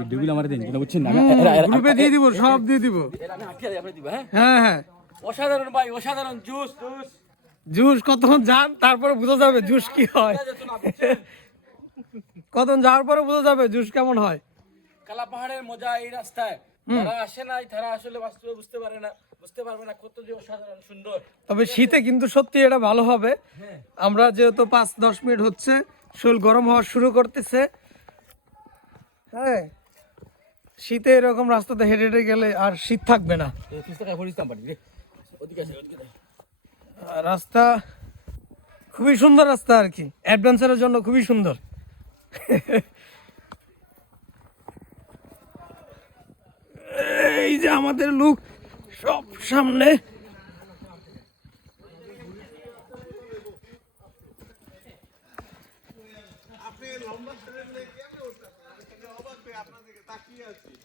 ভিডিওগুলো আমার দিন বুঝছেন না গ্রুপে দিয়ে দিব সব দিয়ে দিব আমি আটকে দিই আপনি দিবা হ্যাঁ হ্যাঁ হ্যাঁ অসাধারণ ভাই অসাধারণ জুস জুস জুস কতক্ষণ যান তারপরে বোঝা যাবে জুস কি হয় কতক্ষণ যাওয়ার পরে বোঝা যাবে জুস কেমন হয় কালা পাহাড়ের মজা এই রাস্তায় তারা আসে নাই তারা আসলে বাস্তবে বুঝতে পারে না বুঝতে পারবে না কত যে অসাধারণ সুন্দর তবে শীতে কিন্তু সত্যি এটা ভালো হবে আমরা যেহেতু পাঁচ দশ মিনিট হচ্ছে শরীর গরম হওয়া শুরু করতেছে হ্যাঁ শীতে এরকম রাস্তাতে হেঁটে হেঁটে গেলে আর শীত থাকবে না। রাস্তা খুবই সুন্দর রাস্তা আর কি। অ্যাডভেঞ্চারের জন্য খুবই সুন্দর। এই যে আমাদের লুক সব সামনে। a tá aqui antes.